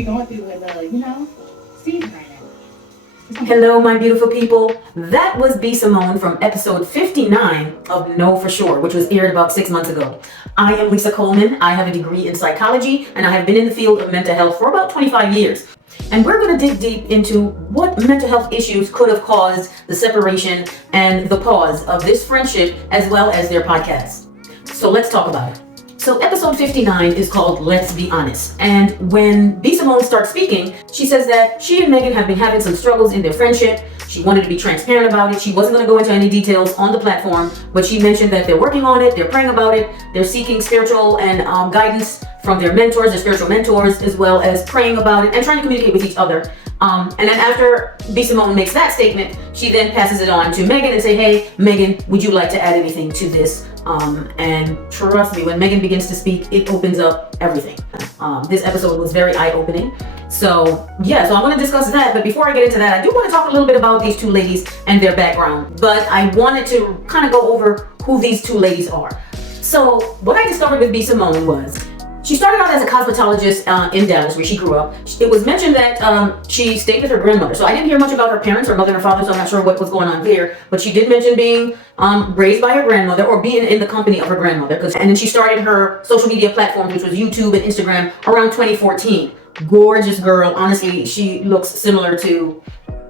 be going through a little, season right now. Hello, my beautiful people. That was B Simone from episode 59 of Know For Sure, which was aired about 6 months ago. I am Lisa Coleman. I have a degree in psychology, and I have been in the field of mental health for about 25 years. And we're going to dig deep into what mental health issues could have caused the separation and the pause of this friendship, as well as their podcast. So let's talk about it. So episode 59 is called Let's Be Honest. And when B Simone starts speaking, she says that she and Megan have been having some struggles in their friendship. She wanted to be transparent about it. She wasn't going to go into any details on the platform, but she mentioned that they're working on it, they're praying about it, they're seeking spiritual and guidance from their mentors, their spiritual mentors, as well as praying about it and trying to communicate with each other. And then after B Simone makes that statement, she then passes it on to Megan and say, hey, Megan, would you like to add anything to this? And trust me, when Megan begins to speak, it opens up everything. This episode was very eye-opening. So I'm going to discuss that. But before I get into that, I do want to talk a little bit about these two ladies and their background. But I wanted to kind of go over who these two ladies are. So what I discovered with B Simone was, she started out as a cosmetologist in Dallas, where she grew up. It was mentioned that she stayed with her grandmother. So I didn't hear much about her parents, her mother and her father, so I'm not sure what was going on there. But she did mention being raised by her grandmother, or being in the company of her grandmother. And then she started her social media platforms, which was YouTube and Instagram, around 2014. Gorgeous girl. Honestly, she looks similar to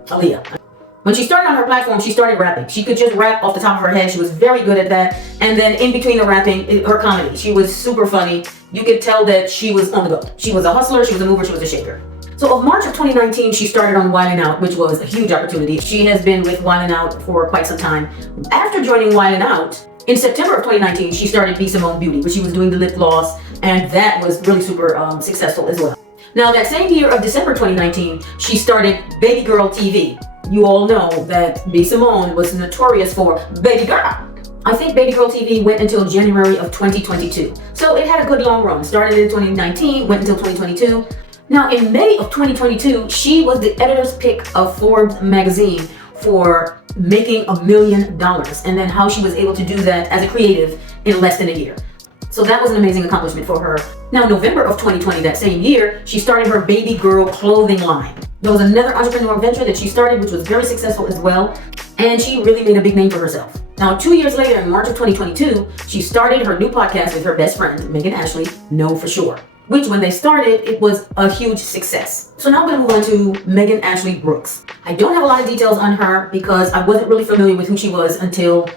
Aaliyah. When she started on her platform, she started rapping. She could just rap off the top of her head. She was very good at that. And then in between the rapping, her comedy. She was super funny. You could tell that she was on the go. She was a hustler, she was a mover, she was a shaker. So of March of 2019, she started on Wildin' Out, which was a huge opportunity. She has been with Wildin' Out for quite some time. After joining Wildin' Out, in September of 2019, she started B Simone Beauty, where she was doing the lip gloss, and that was really super successful as well. Now, that same year of December 2019, she started Baby Girl TV. You all know that B Simone was notorious for Baby Girl. I think Baby Girl TV went until January of 2022. So it had a good long run. Started in 2019, went until 2022. Now, in May of 2022, she was the editor's pick of Forbes magazine for making $1 million, and then how she was able to do that as a creative in less than a year. So that was an amazing accomplishment for her. Now, November of 2020, that same year, she started her Baby Girl clothing line. There was another entrepreneur venture that she started, which was very successful as well, and she really made a big name for herself. Now, 2 years later, in March of 2022, she started her new podcast with her best friend, Megan Ashley, Know For Sure, which when they started, it was a huge success. So now I'm going to move on to Megan Ashley Brooks. I don't have a lot of details on her because I wasn't really familiar with who she was until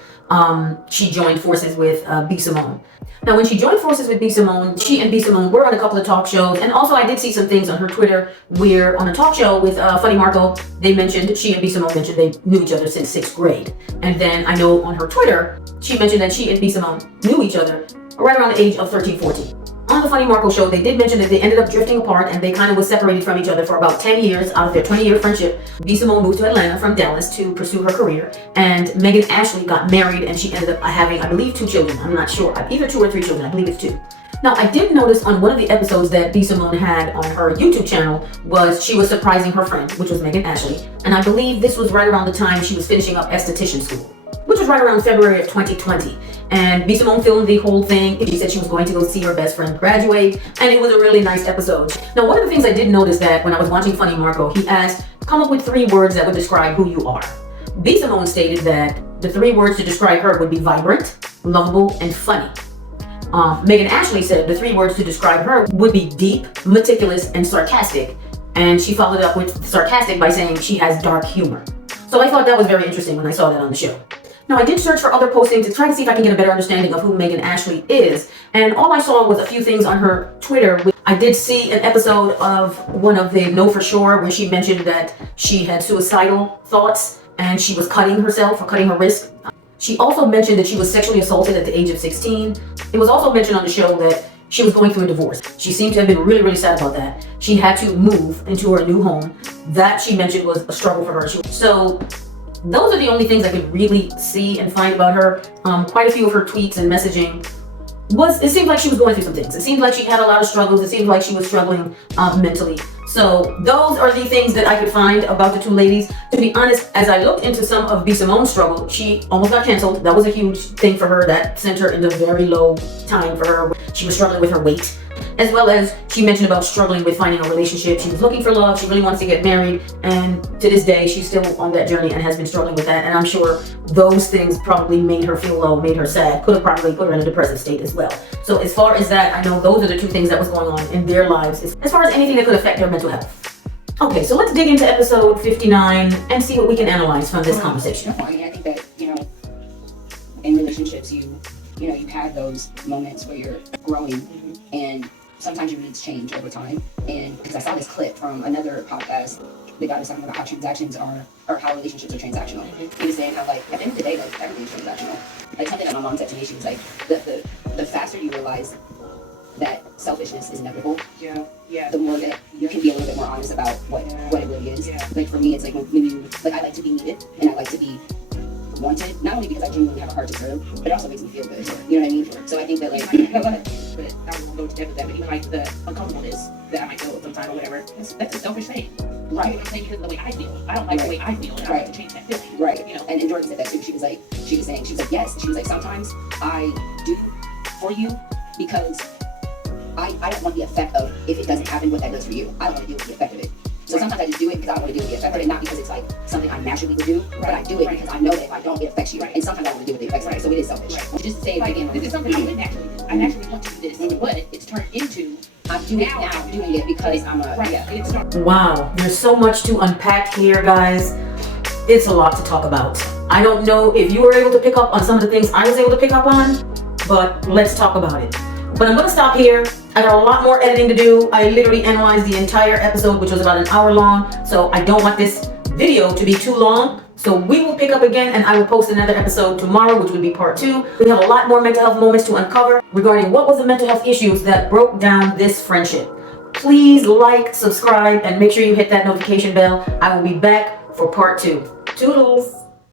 she joined forces with B Simone. Now, when she joined forces with B Simone, she and B Simone were on a couple of talk shows, and also I did see some things on her Twitter where on a talk show with Funny Marco, she and B Simone mentioned they knew each other since 6th grade. And then I know on her Twitter, she mentioned that she and B Simone knew each other right around the age of 13, 14. On the Funny Marco show, they did mention that they ended up drifting apart and they kind of were separated from each other for about 10 years out of their 20-year friendship. B Simone moved to Atlanta from Dallas to pursue her career, and Megan Ashley got married, and she ended up having, I believe, 2 children. I'm not sure, either 2 or 3 children. I believe it's 2. Now, I did notice on one of the episodes that B Simone had on her YouTube channel was she was surprising her friend, which was Megan Ashley, and I believe this was right around the time she was finishing up esthetician school, which was right around February of 2020. And B Simone filmed the whole thing. She said she was going to go see her best friend graduate, and it was a really nice episode. Now, one of the things I did notice that when I was watching Funny Marco, he asked, come up with 3 words that would describe who you are. B Simone stated that the 3 words to describe her would be vibrant, lovable, and funny. Megan Ashley said the 3 words to describe her would be deep, meticulous, and sarcastic. And she followed up with sarcastic by saying she has dark humor. So I thought that was very interesting when I saw that on the show. Now, I did search for other postings to try to see if I can get a better understanding of who Megan Ashley is. And all I saw was a few things on her Twitter. I did see an episode of one of the Know For Sure where she mentioned that she had suicidal thoughts and she was cutting herself or cutting her wrist. She also mentioned that she was sexually assaulted at the age of 16. It was also mentioned on the show that she was going through a divorce. She seemed to have been really, really sad about that. She had to move into her new home. That, she mentioned, was a struggle for her. So those are the only things I could really see and find about her. Quite a few of her tweets and messaging it seemed like she was going through some things. It seemed like she had a lot of struggles. It seemed like she was struggling mentally. So those are the things that I could find about the two ladies. To be honest, as I looked into some of B Simone's struggle, she almost got canceled. That was a huge thing for her. That sent her into a very low time for her. She was struggling with her weight, as well as she mentioned about struggling with finding a relationship. She was looking for love. She really wants to get married. And to this day, she's still on that journey and has been struggling with that. And I'm sure those things probably made her feel low, made her sad, could have probably put her in a depressive state as well. So as far as that, I know those are the two things that was going on in their lives as far as anything that could affect their mental health. Okay, so let's dig into episode 59 and see what we can analyze from this conversation. I mean, I think that, in relationships, you have those moments where you're growing and sometimes your needs change over time. And because I saw this clip from another podcast, the guy was talking about how transactions are, or how relationships are transactional. He was saying how, like, at the end of the day, like, everything's transactional. Like, something that my mom said to me, she was like, the faster you realize that selfishness is inevitable, the more that you can be a little bit more honest about what it really is. Like, for me, it's like when you, like, I like to be needed and I like to be wanted, not only because I genuinely have a heart to serve, but it also makes me feel good. You know what I mean? So I think that, like, no, go ahead. But I won't go into depth with that, but even like the uncomfortableness that I might feel sometime or whatever, that's a selfish thing. Right. You know what I'm saying? Because of the way I feel. I don't like the way I feel, and I like to change that feeling. Right. And Jordan said that too. She was like, yes. She was like, sometimes I do for you because I don't want the effect of, if it doesn't happen, what that does for you. I don't want to deal with the effect of it. So sometimes I just do it because I don't want to deal with the effect of it, not because it's like something I naturally would do, but I do it because I know that if I don't, it affects you. And sometimes I don't want to deal with the effects of it, so it is selfish. Just say it like, again. this is something I would naturally do. I naturally want to do this, but it's turned into I'm doing it because I'm a Wow, there's so much to unpack here, guys. It's a lot to talk about. I don't know if you were able to pick up on some of the things I was able to pick up on, but let's talk about it. But I'm going to stop here. I got a lot more editing to do. I literally analyzed the entire episode, which was about an hour long. So I don't want this video to be too long. So we will pick up again and I will post another episode tomorrow, which will be part 2. We have a lot more mental health moments to uncover regarding what was the mental health issues that broke down this friendship. Please like, subscribe, and make sure you hit that notification bell. I will be back for part 2. Toodles.